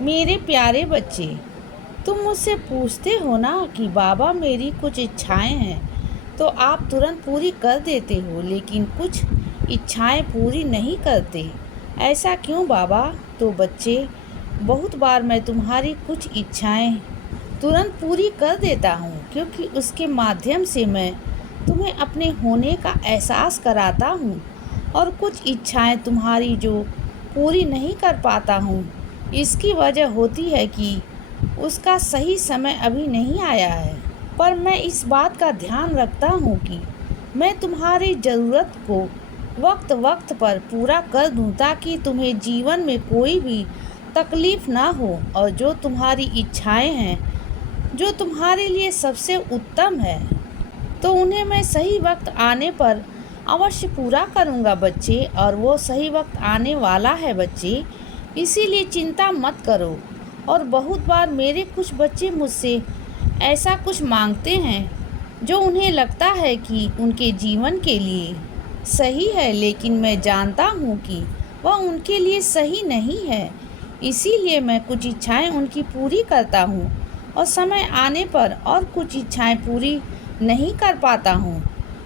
मेरे प्यारे बच्चे, तुम मुझसे पूछते हो ना कि बाबा मेरी कुछ इच्छाएं हैं, तो आप तुरंत पूरी कर देते हो, लेकिन कुछ इच्छाएं पूरी नहीं करते। ऐसा क्यों बाबा? तो बच्चे, बहुत बार मैं तुम्हारी कुछ इच्छाएं तुरंत पूरी कर देता हूँ, क्योंकि उसके माध्यम से मैं तुम्हें अपने होने का एहसास कराता हूँ। और कुछ इच्छाएं तुम्हारी जो पूरी नहीं कर पाता हूँ, इसकी वजह होती है कि उसका सही समय अभी नहीं आया है। पर मैं इस बात का ध्यान रखता हूँ कि मैं तुम्हारी ज़रूरत को वक्त वक्त पर पूरा कर दूँ, ताकि तुम्हें जीवन में कोई भी तकलीफ़ ना हो। और जो तुम्हारी इच्छाएं हैं, जो तुम्हारे लिए सबसे उत्तम है, तो उन्हें मैं सही वक्त आने पर अवश्य पूरा करूँगा बच्चे। और वो सही वक्त आने वाला है बच्चे, इसीलिए चिंता मत करो। और बहुत बार मेरे कुछ बच्चे मुझसे ऐसा कुछ मांगते हैं जो उन्हें लगता है कि उनके जीवन के लिए सही है, लेकिन मैं जानता हूँ कि वह उनके लिए सही नहीं है। इसीलिए मैं कुछ इच्छाएं उनकी पूरी करता हूँ, और समय आने पर और कुछ इच्छाएं पूरी नहीं कर पाता हूँ,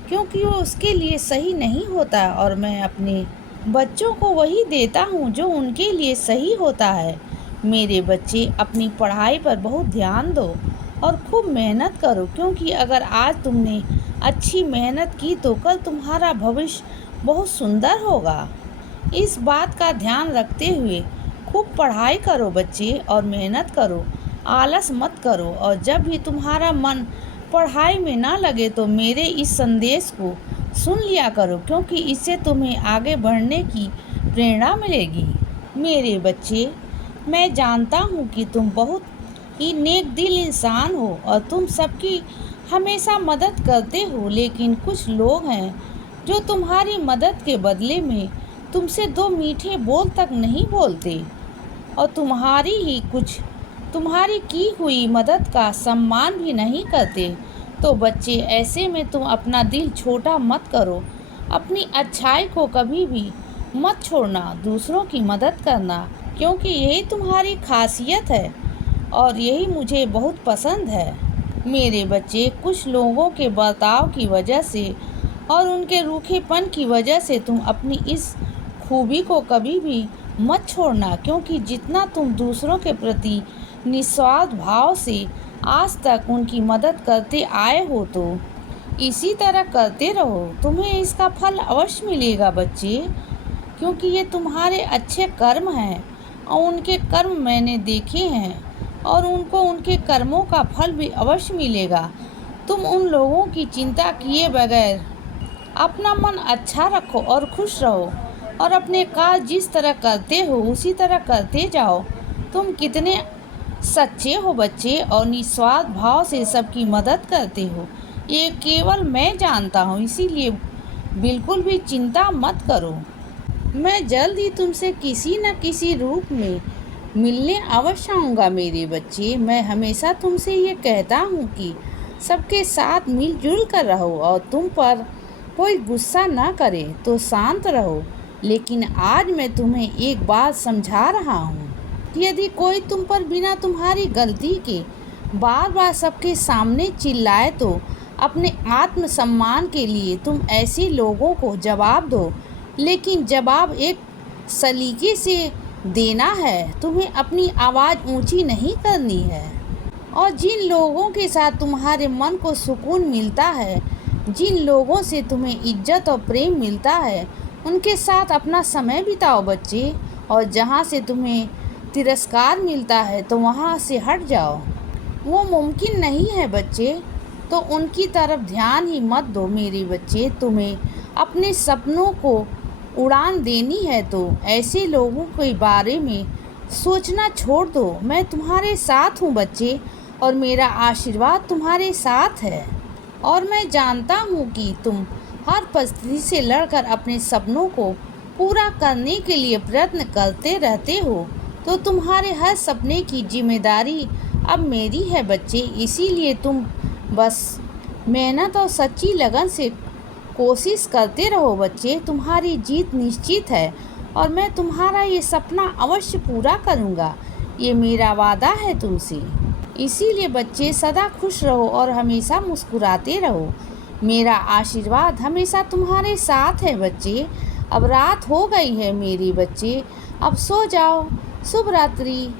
क्योंकि वो उसके लिए सही नहीं होता। और मैं अपने बच्चों को वही देता हूँ जो उनके लिए सही होता है। मेरे बच्चे, अपनी पढ़ाई पर बहुत ध्यान दो और खूब मेहनत करो, क्योंकि अगर आज तुमने अच्छी मेहनत की तो कल तुम्हारा भविष्य बहुत सुंदर होगा। इस बात का ध्यान रखते हुए खूब पढ़ाई करो बच्चे, और मेहनत करो, आलस मत करो। और जब भी तुम्हारा मन पढ़ाई में ना लगे तो मेरे इस संदेश को सुन लिया करो, क्योंकि इससे तुम्हें आगे बढ़ने की प्रेरणा मिलेगी। मेरे बच्चे, मैं जानता हूँ कि तुम बहुत ही नेक दिल इंसान हो और तुम सबकी हमेशा मदद करते हो, लेकिन कुछ लोग हैं जो तुम्हारी मदद के बदले में तुमसे दो मीठे बोल तक नहीं बोलते, और तुम्हारी की हुई मदद का सम्मान भी नहीं करते। तो बच्चे, ऐसे में तुम अपना दिल छोटा मत करो। अपनी अच्छाई को कभी भी मत छोड़ना, दूसरों की मदद करना, क्योंकि यही तुम्हारी खासियत है और यही मुझे बहुत पसंद है। मेरे बच्चे, कुछ लोगों के बर्ताव की वजह से और उनके रूखेपन की वजह से तुम अपनी इस खूबी को कभी भी मत छोड़ना, क्योंकि जितना तुम दूसरों के प्रति निस्वार्थ भाव से आज तक उनकी मदद करते आए हो, तो इसी तरह करते रहो। तुम्हें इसका फल अवश्य मिलेगा बच्चे, क्योंकि ये तुम्हारे अच्छे कर्म हैं और उनके कर्म मैंने देखे हैं, और उनको उनके कर्मों का फल भी अवश्य मिलेगा। तुम उन लोगों की चिंता किए बगैर अपना मन अच्छा रखो और खुश रहो, और अपने कार्य जिस तरह करते हो उसी तरह करते जाओ। तुम कितने सच्चे हो बच्चे, और निस्वार्थ भाव से सबकी मदद करते हो, ये केवल मैं जानता हूँ। इसीलिए बिल्कुल भी चिंता मत करो। मैं जल्द ही तुमसे किसी न किसी रूप में मिलने अवश्य आऊँगा मेरे बच्चे। मैं हमेशा तुमसे ये कहता हूँ कि सबके साथ मिलजुल कर रहो, और तुम पर कोई गुस्सा ना करे तो शांत रहो। लेकिन आज मैं तुम्हें एक बात समझा रहा हूँ कि यदि कोई तुम पर बिना तुम्हारी गलती के बार बार सबके सामने चिल्लाए, तो अपने आत्मसम्मान के लिए तुम ऐसे लोगों को जवाब दो। लेकिन जवाब एक सलीके से देना है, तुम्हें अपनी आवाज़ ऊंची नहीं करनी है। और जिन लोगों के साथ तुम्हारे मन को सुकून मिलता है, जिन लोगों से तुम्हें इज्जत और प्रेम मिलता है, उनके साथ अपना समय बिताओ बच्चे। और जहाँ से तुम्हें तिरस्कार मिलता है तो वहाँ से हट जाओ। वो मुमकिन नहीं है बच्चे, तो उनकी तरफ ध्यान ही मत दो मेरे बच्चे। तुम्हें अपने सपनों को उड़ान देनी है तो ऐसे लोगों के बारे में सोचना छोड़ दो। मैं तुम्हारे साथ हूँ बच्चे, और मेरा आशीर्वाद तुम्हारे साथ है। और मैं जानता हूँ कि तुम हर परिस्थिति से लड़कर अपने सपनों को पूरा करने के लिए प्रयत्न करते रहते हो। तो तुम्हारे हर सपने की जिम्मेदारी अब मेरी है बच्चे। इसीलिए तुम बस मेहनत और सच्ची लगन से कोशिश करते रहो बच्चे। तुम्हारी जीत निश्चित है, और मैं तुम्हारा ये सपना अवश्य पूरा करूँगा। ये मेरा वादा है तुमसे। इसीलिए बच्चे सदा खुश रहो और हमेशा मुस्कुराते रहो। मेरा आशीर्वाद हमेशा तुम्हारे साथ है बच्चे। अब रात हो गई है मेरे बच्चे, अब सो जाओ। शुभ रात्रि।